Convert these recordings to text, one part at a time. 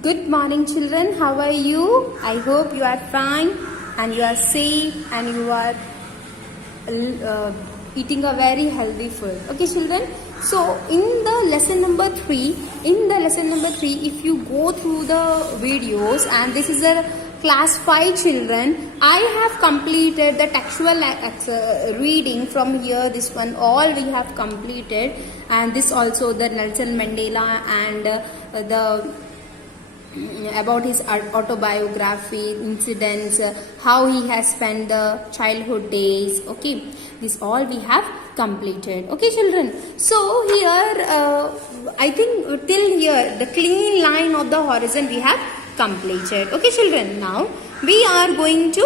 Good morning, children. How are you? I hope you are fine and you are safe and you are eating a very healthy food. Okay, children. So, in the lesson number 3, if you go through the videos, and this is a class 5 children, I have completed the textual reading from here. This one all we have completed, and this also the Nelson Mandela and the about his autobiography, incidents, how he has spent the childhood days. Okay, this all we have completed. Okay, children. So here, I think till here the clean line of the horizon we have completed. Okay, children. Now we are going to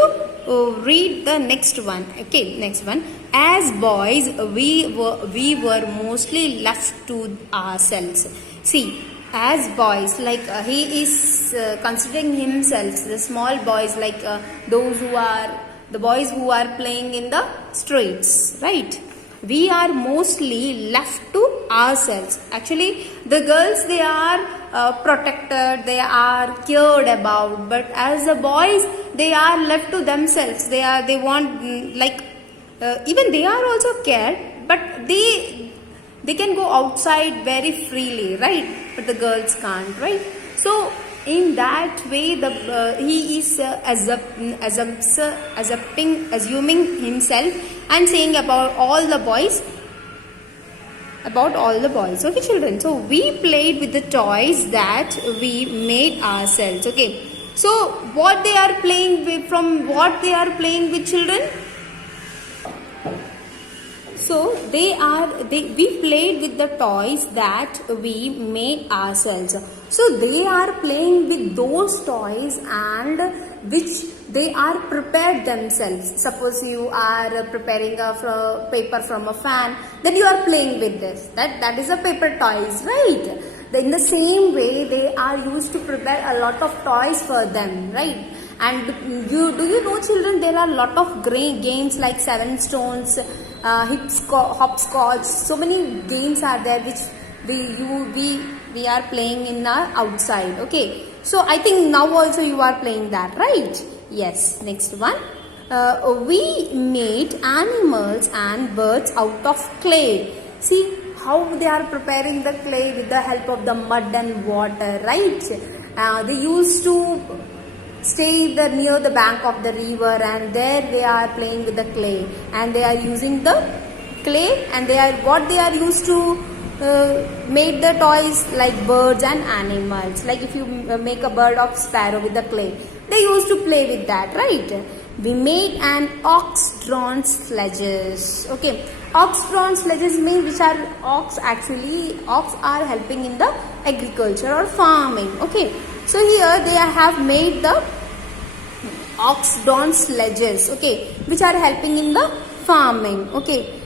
read the next one. Okay, next one. As boys, we were mostly left to ourselves. See, as boys, like he is considering himself, the small boys, like those who are the boys who are playing in the streets, right? We are mostly left to ourselves. Actually, the girls, they are protected, they are cared about, but as the boys, they are left to themselves. They want even they are also cared, but they can go outside very freely, right? But the girls can't, right? So in that way, he is assuming himself and saying about all the boys. Okay, children. So we played with the toys that we made ourselves. Okay. So what they are playing with, children? So we played with the toys that we made ourselves. So they are playing with those toys and which they are prepared themselves. Suppose you are preparing a paper from a fan, then you are playing with this. That is a paper toys, right? In the same way, they are used to prepare a lot of toys for them, right? And do you know, children, there are a lot of games like 7 stones, hopscotch. So many games are there which we are playing in our outside. Okay, so I think now also you are playing that, right? Yes. Next one, we made animals and birds out of clay. See how they are preparing the clay with the help of the mud and water, right? They used to stay near the bank of the river, and there they are playing with the clay, and they are using the clay, and they are used to make the toys like birds and animals. Like if you make a bird of sparrow with the clay, they used to play with that, right? We made an ox-drawn sledges. Okay, ox-drawn sledges mean which are ox are helping in the agriculture or farming. Okay, so here they have made the ox-drawn sledges, okay, which are helping in the farming. Okay,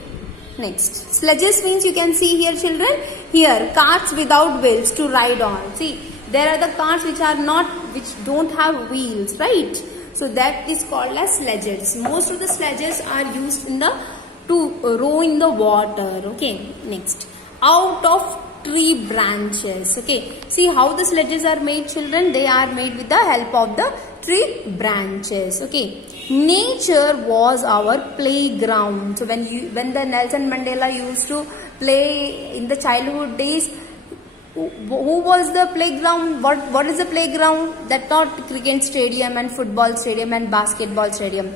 next, sledges means you can see here, children, here carts without wheels to ride on. See, there are the carts which don't have wheels, right? So that is called as sledges. Most of the sledges are used to row in the water. Okay, next, out of tree branches. Okay, see how the sledges are made, children. They are made with the help of the tree branches. Okay, nature was our playground. So when the Nelson Mandela used to play in the childhood days, who was the playground? What is the playground? That not cricket stadium and football stadium and basketball stadium.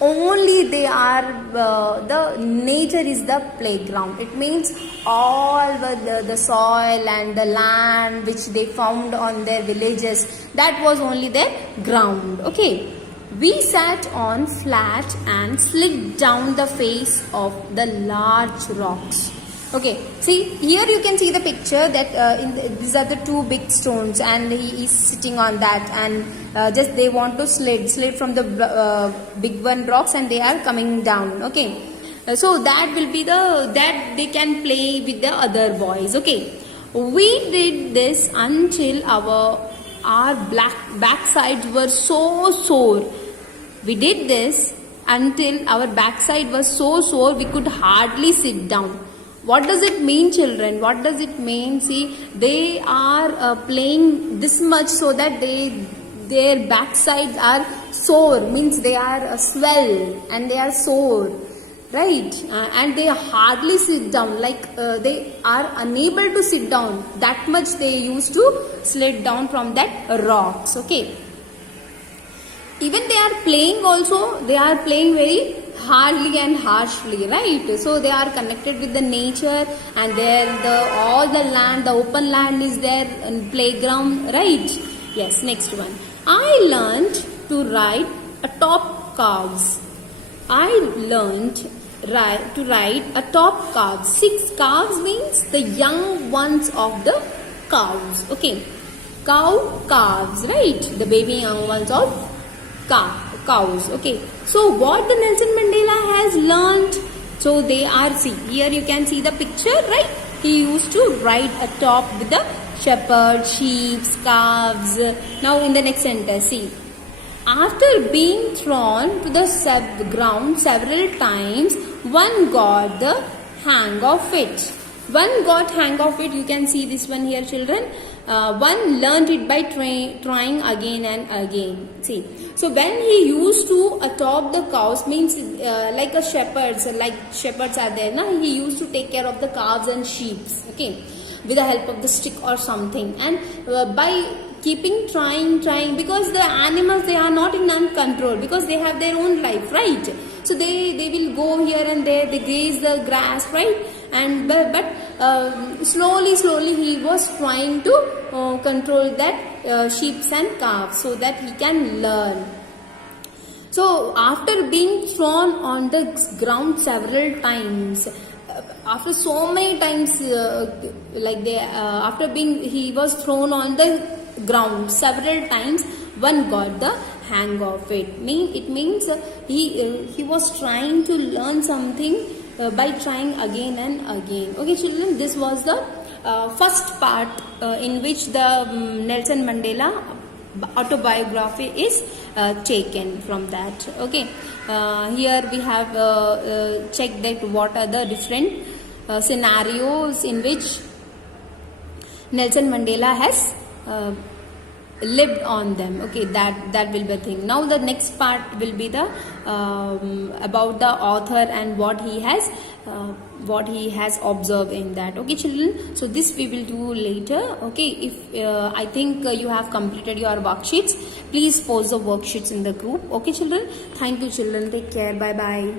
Only they are the nature is the playground. It means all the soil and the land which they found on their villages, that was only their ground. Okay, we sat on flat and slid down the face of the large rocks. Okay, see here you can see the picture that these are the 2 big stones, and he is sitting on that, and just they want to slid from the big one rocks, and they are coming down. Okay, so that will be that they can play with the other boys. Okay, we did this until our backsides were so sore. We did this until our backside was so sore we could hardly sit down. What does it mean, children? What does it mean? See, they are playing this much so that their backsides are sore, means they are swell and they are sore, right? And they hardly sit down, like they are unable to sit down. That much they used to slid down from that rocks. Okay. Even they are playing also, they are playing very hardly and harshly, right? So they are connected with the nature, and there all the land, the open land is there, and playground, right? Yes, next one. I learned to ride atop cows. I learned to ride atop cows. 6 calves means the young ones of the cows. Okay, calves, right? The baby young ones of cows. Okay, so what the Nelson Mandela has learned, so they are, see here you can see the picture, right? He used to ride atop with the shepherd, sheep, calves. Now in the next sentence, see, after being thrown to the ground several times, one got the hang of it. One got hang of it. You can see this one here, children. One learned it by trying again and again. See, so when he used to atop the cows, means like a shepherds are there, na? He used to take care of the calves and sheep. Okay, with the help of the stick or something, and by keeping trying, because the animals, they are not in control, because they have their own life, right? So they will go here and there, they graze the grass, right? And but slowly he was trying to control that sheep and calves, so that he can learn. So after being thrown on the ground several times, after so many times, he was thrown on the ground several times, one got the hang of it. It means he was trying to learn something by trying again and again. Okay, children, this was the first part in which the Nelson Mandela autobiography is taken from that. Okay, here we have checked that what are the different scenarios in which Nelson Mandela has lived on them. Okay, that will be the thing. Now the next part will be the about the author and what he has observed in that. Okay, children, so this we will do later. Okay, if I think you have completed your worksheets, please post the worksheets in the group. Okay, children, thank you, children, take care, bye bye.